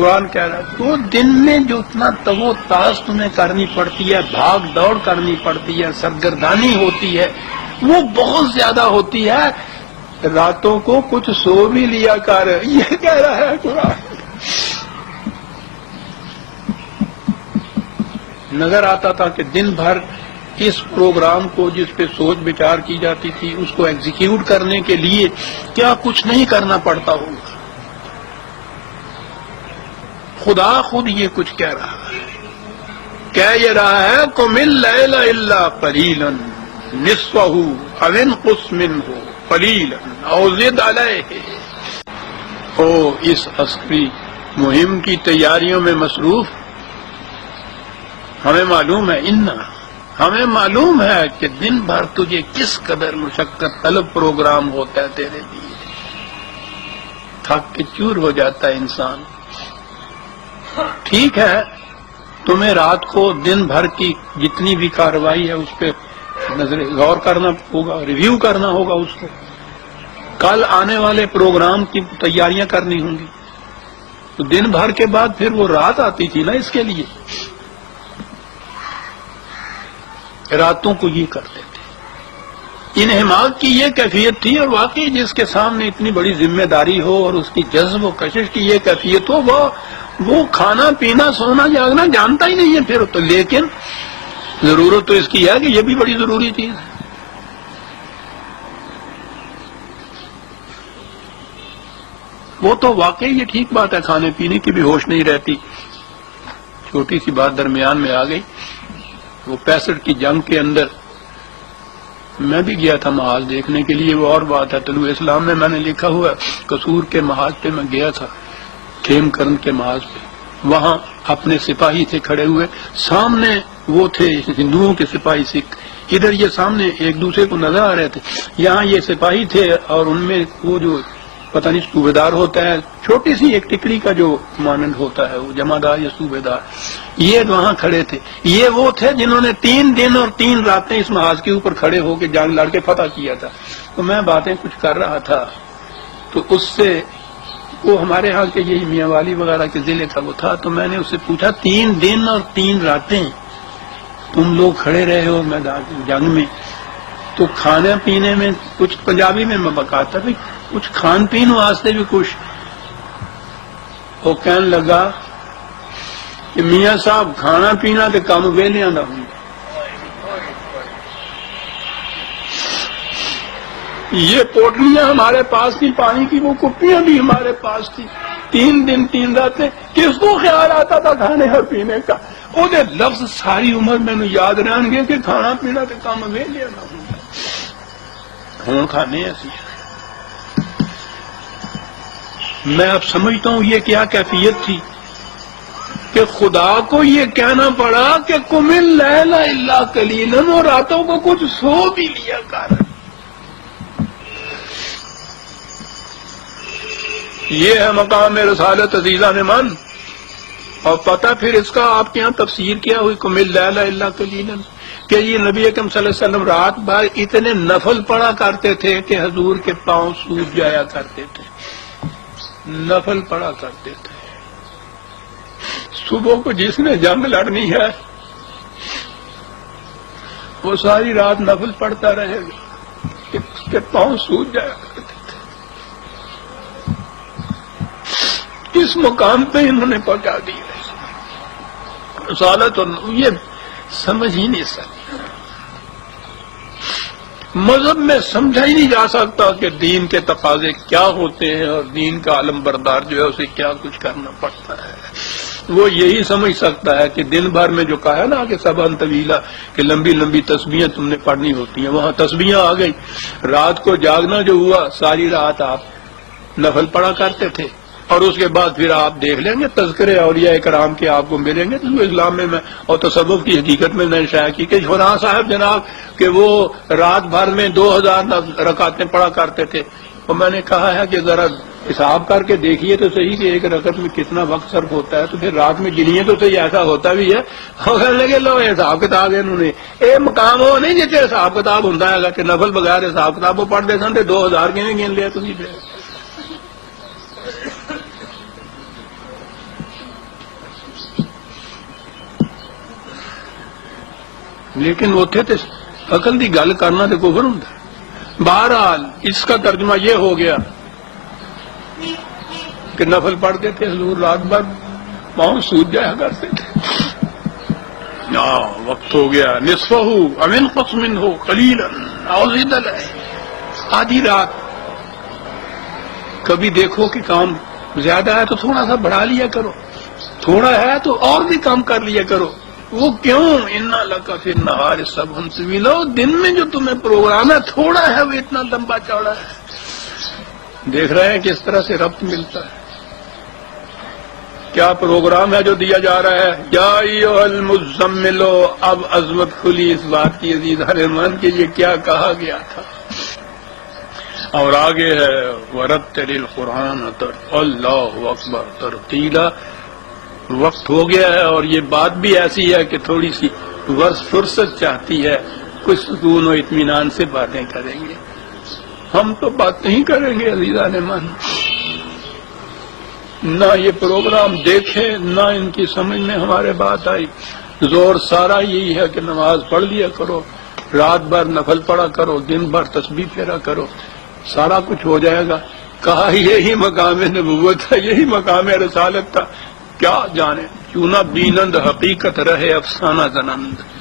قرآن کہہ رہا ہے تو دن میں جو اتنا تگو تاز تمہیں کرنی پڑتی ہے، بھاگ دوڑ کرنی پڑتی ہے، سرگردانی ہوتی ہے، وہ بہت زیادہ ہوتی ہے. راتوں کو کچھ سو بھی لیا کر، یہ کہہ رہا ہے قرآن. نظر آتا تھا کہ دن بھر اس پروگرام کو جس پہ سوچ بچار کی جاتی تھی اس کو ایگزیکیوٹ کرنے کے لیے کیا کچھ نہیں کرنا پڑتا ہوگا. خدا خود یہ کچھ کہہ رہا ہے، کہہ یہ رہا ہے قم اللیل الا قلیلا نصفہ او انقص منہ قلیلا او زد علیہ. اس عسکری مہم کی تیاریوں میں مصروف ہمیں معلوم ہے ہمیں معلوم ہے کہ دن بھر تجھے کس قدر مشقت طلب پروگرام ہوتا ہے تیرے لیے. تھک کے چور ہو جاتا ہے انسان. ٹھیک ہے تمہیں رات کو دن بھر کی جتنی بھی کارروائی ہے اس پہ غور کرنا ہوگا، ریویو کرنا ہوگا، اس کو کل آنے والے پروگرام کی تیاریاں کرنی ہوں گی. تو دن بھر کے بعد پھر وہ رات آتی تھی نا اس کے لیے. راتوں کو یہ کرتے تھے. انہماک کی یہ کیفیت تھی، اور واقعی جس کے سامنے اتنی بڑی ذمہ داری ہو اور اس کی جذب و کشش کی یہ کیفیت ہو، وہ کھانا پینا سونا جاگنا جانتا ہی نہیں ہے پھر تو. لیکن ضرورت تو اس کی ہے کہ یہ بھی بڑی ضروری چیز ہے. وہ تو واقعی یہ ٹھیک بات ہے، کھانے پینے کی بھی ہوش نہیں رہتی. چھوٹی سی بات درمیان میں آ گئی. وہ 65 کی جنگ کے اندر میں بھی گیا تھا محاذ دیکھنے کے لیے. وہ اور بات ہے، طلوع اسلام میں نے لکھا ہوا قصور کے محاذ پہ میں گیا تھا، کھیم کرن کے محاذ پہ. وہاں اپنے سپاہی تھے کھڑے ہوئے، سامنے وہ تھے ہندوؤں کے سپاہی سکھ، ادھر یہ سامنے ایک دوسرے کو نظر آ رہے تھے. یہاں یہ سپاہی تھے اور ان میں وہ جو پتہ نہیں صوبیدار ہوتا ہے، چھوٹی سی ایک ٹکڑی کا جو مانند ہوتا ہے وہ جمعدار یا صوبیدار، یہ وہاں کھڑے تھے. یہ وہ تھے جنہوں نے 3 دن اور 3 راتیں اس محاذ کے اوپر کھڑے ہو کے جنگ لڑ کے فتح کیا تھا. تو میں باتیں کچھ کر رہا تھا تو اس سے وہ ہمارے ہاں کے یہی میاں والی وغیرہ کے ضلع کا وہ تھا. تو میں نے اس سے پوچھا 3 دن اور 3 راتیں تم لوگ کھڑے رہے ہو میدان جنگ میں، تو کھانے پینے میں کچھ پنجابی میں بکاتا بھی کچھ کھان پین واسطے بھی کچھ. وہ کہنے لگا کہ میاں صاحب کھانا پینا تو کم ویلیاں دا ہوں. یہ پوٹلیاں ہمارے پاس تھی پانی کی، وہ کپیاں بھی ہمارے پاس تھی. 3 دن 3 راتیں کس کو خیال آتا تھا کھانے اور پینے کا؟ وہ لفظ ساری عمر میں یاد رہن گے کہ کھانا پینا تو کم ویلیاں دا ہوں. ہوں کھانے ایسی میں اب سمجھتا ہوں یہ کیا کیفیت تھی کہ خدا کو یہ کہنا پڑا کہ قم اللیل الا قلیلا، اور راتوں کو کچھ سو بھی لیا کر. یہ ہے مقام رسالت عزیزہ نے من. اور پتہ پھر اس کا آپ کے یہاں تفسیر کیا ہوئی قم اللیل الا قلیلا، کہ یہ نبی اکرم صلی اللہ علیہ وسلم رات بھر اتنے نفل پڑھا کرتے تھے کہ حضور کے پاؤں سوج جایا کرتے تھے. نفل پڑھا کرتے تھے. صبح کو جس نے جنگ لڑنی ہے وہ ساری رات نفل پڑھتا رہے گا کہ اس کے پاؤں سوج جایا کرتے تھے. اس مقام پہ انہوں نے پہنچا دی رسالت، اور یہ سمجھ ہی نہیں سکتے. مذہب میں سمجھا ہی نہیں جا سکتا کہ دین کے تقاضے کیا ہوتے ہیں اور دین کا علم بردار جو ہے اسے کیا کچھ کرنا پڑتا ہے. وہ یہی سمجھ سکتا ہے کہ دن بھر میں جو کہا ہے نا کہ سبحان طویلہ، کہ لمبی لمبی تسبیحیں تم نے پڑھنی ہوتی ہیں، وہاں تسبیحیں آ گئی. رات کو جاگنا جو ہوا، ساری رات آپ نفل پڑھا کرتے تھے، اور اس کے بعد پھر آپ دیکھ لیں گے تذکرے اولیاء کرام کے آپ کو ملیں گے تو اسلام میں اور تصوف کی حقیقت میں نے شائع کی کہ فلاں صاحب جناب کہ وہ رات بھر میں 2000 رکعتیں پڑھا کرتے تھے. اور میں نے کہا ہے کہ ذرا حساب کر کے دیکھیے تو صحیح کہ ایک رکعت میں کتنا وقت صرف ہوتا ہے، تو پھر رات میں گنیے تو صحیح ایسا ہوتا بھی ہے. اور کہنے لگے لو حساب کتاب انہوں نے یہ مقام ہو نہیں جیسے حساب کتاب ہوتا ہے کہ نفل بغیر حساب کتاب وہ پڑھتے سن 2000 گن لیا. لیکن اتنے تے عقل دی گل کرنا تے کفر ہوندا۔ بہرحال اس کا ترجمہ یہ ہو گیا کہ نفل پڑھتے تھے حضور رات بھر پاؤں سوج جایا کرتے تھے۔ وقت ہو گیا، نصفہ او انقص منہ قلیلا او زد علیہ، آدھی رات۔ کبھی دیکھو کہ کام زیادہ ہے تو تھوڑا سا بڑھا لیا کرو، تھوڑا ہے تو اور بھی کام کر لیا کرو۔ وہ کیوں؟ انا لک فی النہار سبحا طویلا، دن میں جو تمہیں پروگرام ہے تھوڑا ہے، وہ اتنا لمبا چوڑا ہے۔ دیکھ رہے ہیں کس طرح سے ربط ملتا ہے۔ کیا پروگرام ہے جو دیا جا رہا ہے؟ یا ایھا المزمل، اب عظمت کھلی اس بات کی عزیز حرمان کہ یہ کیا کہا گیا تھا۔ اور آگے ہے ورتل القرآن اللہ اکبر ترتیلا۔ وقت ہو گیا ہے اور یہ بات بھی ایسی ہے کہ تھوڑی سی فرصت چاہتی ہے، کچھ سکون و اطمینان سے باتیں کریں گے۔ ہم تو بات نہیں کریں گے عزیزان من، نہ یہ پروگرام دیکھے نہ ان کی سمجھ میں ہمارے بات آئی۔ زور سارا یہی ہے کہ نماز پڑھ لیا کرو، رات بھر نفل پڑھا کرو، دن بھر تسبیح پھیرا کرو، سارا کچھ ہو جائے گا۔ کہا یہی مقام نبوت تھا، یہی مقام رسالت تھا، کیا جانے کیوں نہ بینند حقیقت رہے افسانہ زنند۔